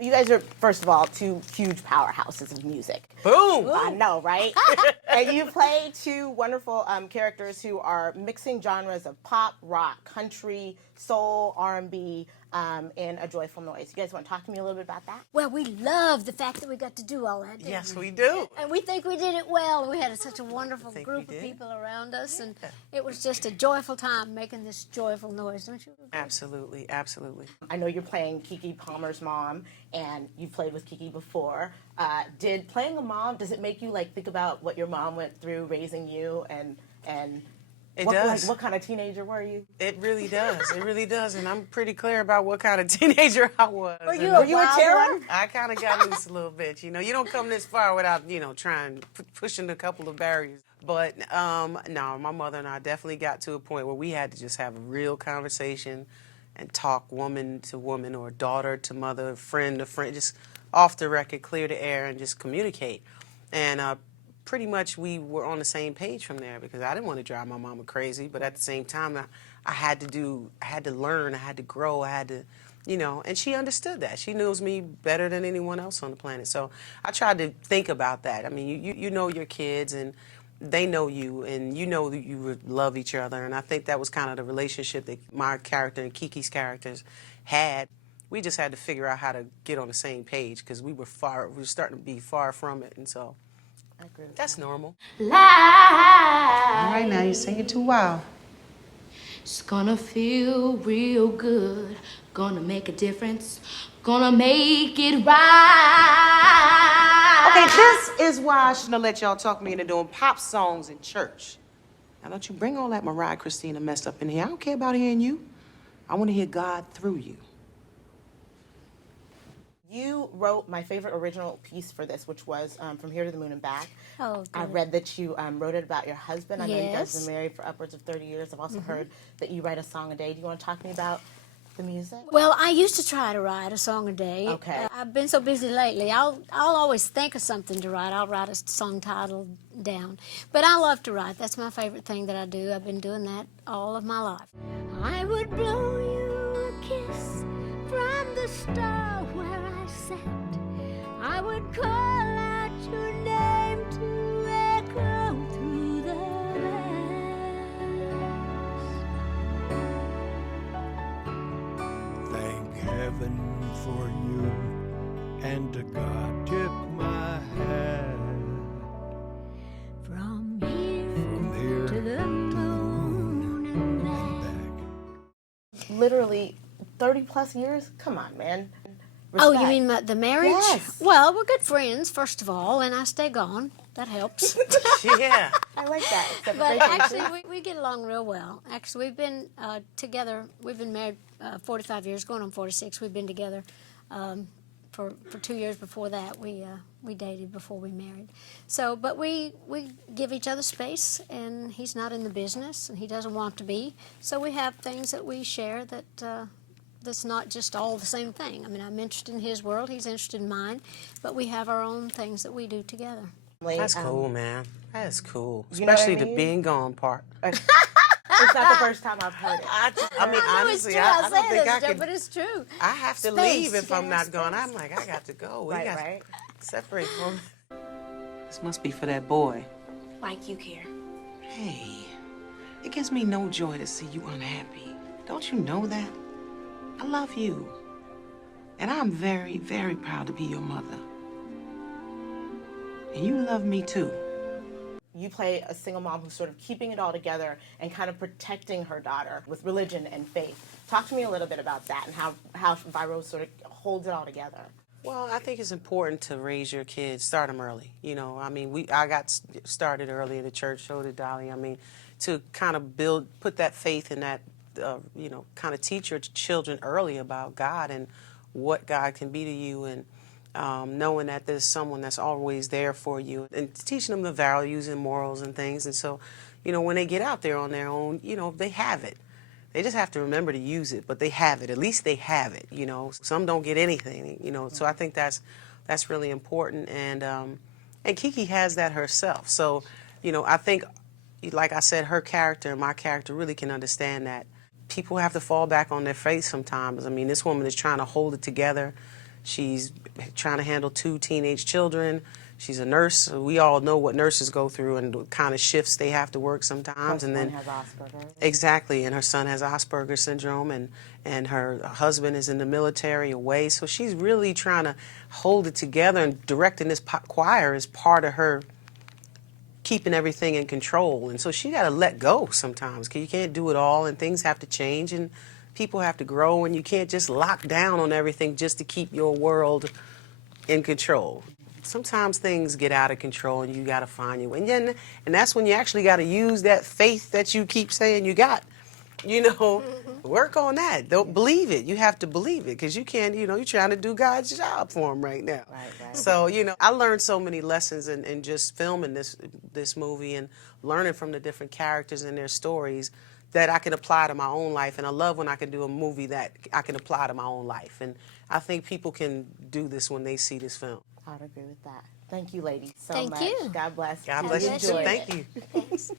You guys are, first of all, two huge powerhouses of music. Boom! I know, right? And you play two wonderful characters who are mixing genres of pop, rock, country, soul, R&B, in A Joyful Noise. You guys want to talk to me a little bit about that? Well, we love the fact that we got to do all that, didn't Yes, we? we do. And we think we did it well. We had such a wonderful think group we of did. people around us, and it was just a joyful time making this joyful noise, don't you agree? Absolutely, absolutely. I know you're playing Keke Palmer's mom, and you've played with Keke before. Did playing a mom, does it make you like think about what your mom went through raising you, and It what, does. like, what kind of teenager were you? It really does. It really does. And I'm pretty clear about what kind of teenager I was. Were you And a Were you a wild terror? one? I kind of got loose a little bit. You know, you don't come this far without, trying, pushing a couple of barriers. But no, my mother and I definitely got to a point where we had to just have a real conversation and talk woman to woman or daughter to mother, friend to friend, just off the record, clear the air, and just communicate. And pretty much we were on the same page from there because I didn't want to drive my mama crazy, but at the same time, I had to learn, I had to grow, I had to, and she understood that. She knows me better than anyone else on the planet. So I tried to think about that. I mean, you know your kids and they know you and you know that you would love each other. And I think that was kind of the relationship that my character and Keke's characters had. We just had to figure out how to get on the same page because we were starting to be far from it. And so I agree with that's normal. All right, now you're singing too wild. It's gonna feel real good, gonna make a difference, gonna make it right. Okay, this is why I shouldn't have let y'all talk me into doing pop songs in church. Now, don't you bring all that Mariah Christina messed up in here. I don't care about hearing you. I want to hear God through you. You wrote my favorite original piece for this, which was From Here to the Moon and Back. Oh, I good. read that you wrote it about your husband. I know you guys Yes. have been married for upwards of 30 years. I've also heard that you write a song a day. Do you want to talk to me about the music? Well, I used to try to write a song a day. Okay. I've been so busy lately. I'll always think of something to write. I'll write a song title down. But I love to write. That's my favorite thing that I do. I've been doing that all of my life. I would blow you a kiss from the star where I sat. I would call out your name to echo through the vast. Thank heaven for you, and to God tip my hat. From here Here to the moon and back. Literally 30 plus years? Come on, man. Oh, you Respect. mean the marriage? Yes. Well, we're good friends, first of all, and I stay gone. That helps. Yeah. I like that. Except But vacation. actually, we get along real well. Actually, we've been together. We've been married 45 years, going on 46. We've been together for 2 years before that. We dated before we married. So, but we give each other space, and he's not in the business, and he doesn't want to be. So we have things that we share that. That's not just all the same thing. I mean, I'm interested in his world, he's interested in mine, but we have our own things that we do together. That's cool, man. That's cool. You know what I Especially the mean? being gone part. It's not the first time I've heard it. I mean, I know honestly, it's true. I don't say think this, I Joe, could. but it's true. I have to Space. leave You if gotta I'm have not gone. space. I'm like, I got to go. We Right, got right. to separate from. This must be for that boy. Like you care. Hey, it gives me no joy to see you unhappy. Don't you know that? I love you. And I'm very, very proud to be your mother. And you love me too. You play a single mom who's sort of keeping it all together and kind of protecting her daughter with religion and faith. Talk to me a little bit about that and how Viro sort of holds it all together. Well, I think it's important to raise your kids, start them early. I mean, I got started early in the church, so did Dolly. I mean, to kind of put that faith in that, kind of teach your children early about God and what God can be to you, and knowing that there's someone that's always there for you, and teaching them the values and morals and things. And so, when they get out there on their own, they have it. They just have to remember to use it, but they have it. At least they have it, Some don't get anything, So I think that's really important. And Keke has that herself. So, I think, like I said, her character and my character really can understand that. People have to fall back on their faith sometimes. I mean, this woman is trying to hold it together. She's trying to handle 2 teenage children. She's a nurse. So we all know what nurses go through and the kind of shifts they have to work sometimes. And One then has Asperger's. exactly, and her son has Asperger's syndrome, and her husband is in the military away. So she's really trying to hold it together, and directing this choir is part of her keeping everything in control. And so she got to let go sometimes, because you can't do it all, and things have to change, and people have to grow, and you can't just lock down on everything just to keep your world in control. Sometimes things get out of control, and you got to find your way. And that's when you actually got to use that faith that you keep saying you got. You know, work on that. Don't believe it. You have to believe it, because you can't, you're trying to do God's job for him right now. Right. So, I learned so many lessons in just filming this movie and learning from the different characters and their stories that I can apply to my own life. And I love when I can do a movie that I can apply to my own life. And I think people can do this when they see this film. I'd agree with that. Thank you, ladies, so Thank much. you. God bless. God God bless you bless too. you. Thank you. Thanks.